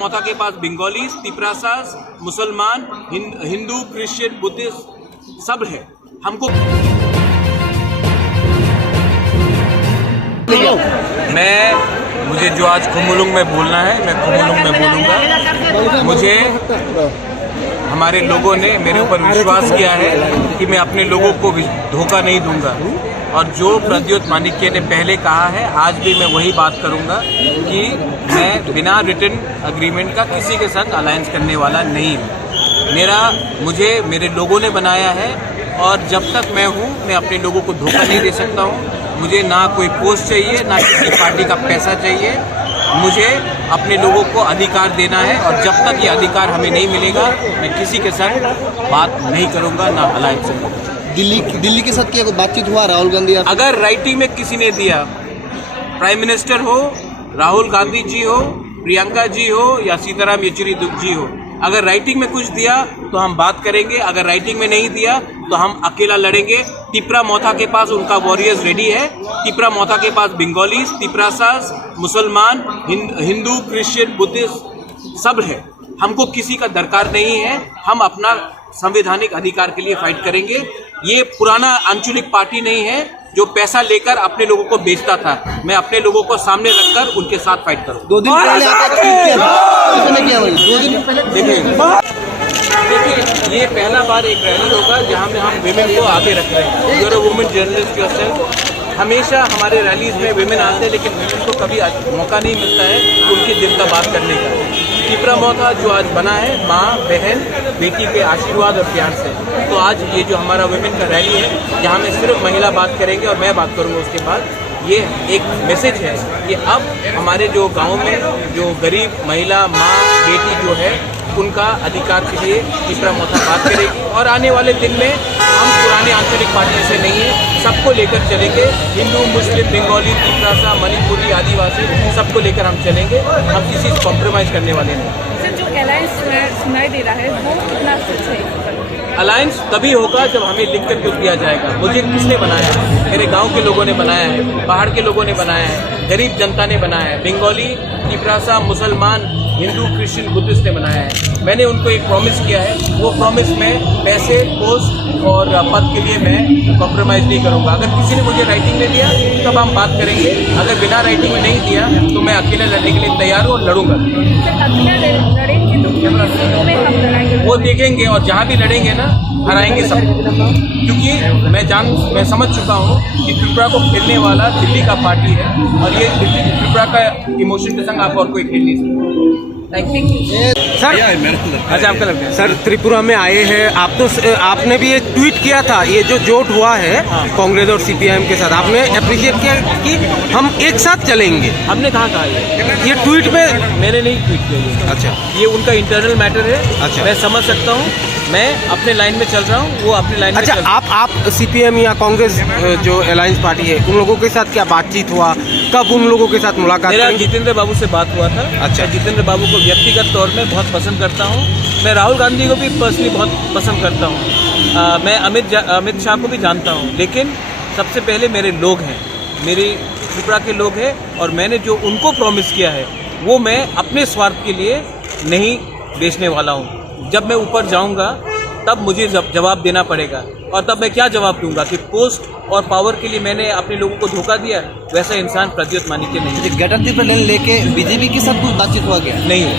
मौता के पास बंगालीज, तिपरासास, मुसलमान, हिंदू, क्रिश्चियन, बुद्धिस्ट सब है। हमको मुझे जो आज खुमुलुंग में बोलना है मैं खुमुलुंग में बोलूँगा। मुझे हमारे लोगों ने मेरे ऊपर विश्वास किया है कि मैं अपने लोगों को धोखा नहीं दूंगा, और जो प्रद्योत माणिक्य ने पहले कहा है आज भी मैं वही बात करूंगा कि मैं बिना रिटन अग्रीमेंट का किसी के संग अलायंस करने वाला नहीं हूँ। मुझे मेरे लोगों ने बनाया है, और जब तक मैं हूँ मैं अपने लोगों को धोखा नहीं दे सकता हूँ। मुझे ना कोई पोस्ट चाहिए, ना किसी पार्टी का पैसा चाहिए। मुझे अपने लोगों को अधिकार देना है, और जब तक ये अधिकार हमें नहीं मिलेगा मैं किसी के संग बात नहीं करूँगा, ना अलायंस करूँगा। दिल्ली के साथ क्या कोई बातचीत हुआ राहुल गांधी? अगर राइटिंग में किसी ने दिया, प्राइम मिनिस्टर हो, राहुल गांधी जी हो, प्रियंका जी हो या सीताराम येचुरी जी हो, अगर राइटिंग में कुछ दिया तो हम बात करेंगे। अगर राइटिंग में नहीं दिया तो हम अकेला लड़ेंगे। तिपरा मौथा के पास उनका वॉरियर्स रेडी है। तिपरा मौथा के पास बंगालीज, तिपरासास, मुसलमान, हिंदू, क्रिश्चियन, बुद्धिस्ट सब है। हमको किसी का दरकार नहीं है। हम अपना संवैधानिक अधिकार के लिए फाइट करेंगे। ये पुराना आंचलिक पार्टी नहीं है जो पैसा लेकर अपने लोगों को बेचता था। मैं अपने लोगों को सामने रखकर उनके साथ फाइट करूँ। 2 दिन पहले देखिए, ये पहला बार एक रैली होगा जहाँ में हम विमेन को आगे रख रहे हैं। You're a women journalist yourself. हमेशा हमारे रैलीज में विमेन आते हैं, लेकिन विमेन को कभी मौका नहीं मिलता है उनके दिल का बात करने का। तिपरा मौथा जो आज बना है माँ, बहन, बेटी के आशीर्वाद और प्यार से, तो आज ये जो हमारा वुमेन का रैली है जहाँ में सिर्फ महिला बात करेंगे और मैं बात करूँगा उसके बाद, ये एक मैसेज है कि अब हमारे जो गाँव में जो गरीब महिला, माँ, बेटी जो है उनका अधिकार के लिए तिपरा मौथा बात करेगी। और आने वाले दिन में हम पुराने आंचलिक पार्टी से नहीं है, सबको लेकर चलेंगे। हिंदू, मुस्लिम, बंगाली, तिपरासा, मणिपुरी, आदिवासी सबको लेकर हम चलेंगे। हम किसी से कॉम्प्रोमाइज़ करने वाले नहीं। सर, जो अलायंस सुनाई दे रहा है वो कितना सच है? अलायंस तभी होगा जब हमें लिख कर कुछ दिया जाएगा। मुझे किसने बनाया है? मेरे गांव के लोगों ने बनाया है, पहाड़ के लोगों ने बनाया है, गरीब जनता ने बनाया है, बंगाली, तिपरासा, मुसलमान, हिंदू, क्रिश्चियन, बुद्धिस्ट ने बनाया है। मैंने उनको एक प्रॉमिस किया है, वो प्रॉमिस में पैसे, पोस्ट और पद के लिए मैं कॉम्प्रोमाइज़ नहीं करूँगा। अगर किसी ने मुझे राइटिंग में दिया तब हम बात करेंगे। अगर बिना राइटिंग में नहीं दिया तो मैं अकेले लड़ने के लिए तैयार हूँ और लड़ूंगा। लड़ेंगे तो क्या में हम लड़ाएंगे? वो देखेंगे, और जहाँ भी लड़ेंगे ना हराएंगे सब, क्योंकि मैं समझ चुका हूँ कि त्रिपुरा को खेलने वाला दिल्ली का पार्टी है, और ये त्रिपुरा का इमोशन के संग आप और कोई खेल नहीं सकते। सर, अच्छा आपका लगता है सर त्रिपुरा में आए हैं आप, तो आपने भी एक ट्वीट किया था, ये जो जोट हुआ है कांग्रेस और सीपीआईएम के साथ, आपने अप्रिशिएट किया कि हम एक साथ चलेंगे। हमने कहाँ कहा ये ट्वीट में मैंने नहीं ट्वीट किया। अच्छा, ये उनका इंटरनल मैटर है। अच्छा, मैं समझ सकता हूँ। मैं अपने लाइन में चल रहा हूँ, वो अपने लाइन में अच्छा, चल रहा है। आप सीपीएम या कांग्रेस जो अलायंस पार्टी है उन लोगों के साथ क्या बातचीत हुआ? कब उन लोगों के साथ मुलाकात? मेरा जितेंद्र बाबू से बात हुआ था। अच्छा, मैं जितेंद्र बाबू को व्यक्तिगत तौर में बहुत पसंद करता हूँ। मैं राहुल गांधी को भी पर्सनली बहुत पसंद करता हूँ। मैं अमित शाह को भी जानता हूँ, लेकिन सबसे पहले मेरे लोग हैं, मेरी त्रिपुरा के लोग हैं, और मैंने जो उनको प्रॉमिस किया है वो मैं अपने स्वार्थ के लिए नहीं बेचने वाला हूँ। जब मैं ऊपर जाऊँगा तब मुझे जवाब देना पड़ेगा, और तब मैं क्या जवाब दूंगा कि पोस्ट और पावर के लिए मैंने अपने लोगों को धोखा दिया। वैसा इंसान प्रद्योत माणिक्य नहीं है। गठबंधन लेके बीजेपी के साथ कुछ बातचीत हुआ क्या? नहीं हुआ।